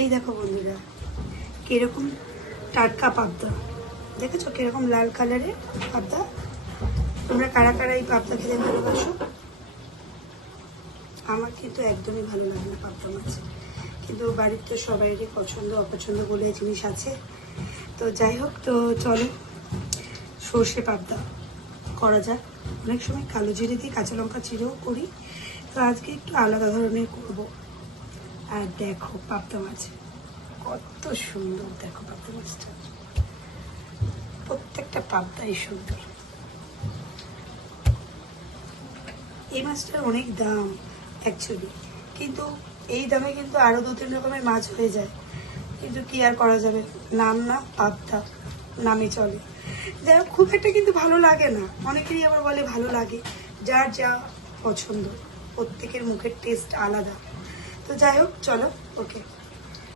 এই দেখো বন্ধুরা কিরকম টাটকা পাবদা, দেখেছো কিরকম লাল কালারের পাবদা। তোমরা কারা কারা এই পাবদা খেতে ভালোবাসো? আমার কিন্তু একদমই ভালো লাগে না পাবদা মাছ, কিন্তু বাড়ির তো সবাইরই পছন্দ অপছন্দ বলে জিনিস আছে। তো যাই হোক, তো চলো সর্ষে পাবদা করা যাক। অনেক সময় কালো জিরে দিয়ে কাঁচা লঙ্কা চিরেও করি, তো আজকে একটু আলাদা ধরনের করব। আর দেখো পাবদা মাছ কত সুন্দর, দেখো পাবদা মাছটা, প্রত্যেকটা পাবদাই সুন্দর। এই মাছটার অনেক দাম অ্যাকচুয়ালি, কিন্তু এই দামে কিন্তু আরও 2-3 রকমের মাছ হয়ে যায়, কিন্তু কি আর করা যাবে, নাম না পাবদা, নামে চলে। যাই হোক, খুব একটা কিন্তু ভালো লাগে না, অনেকেরই আবার বলে ভালো লাগে, যার যা পছন্দ, প্রত্যেকের মুখের টেস্ট আলাদা। তো যাই হোক চলো, ওকে।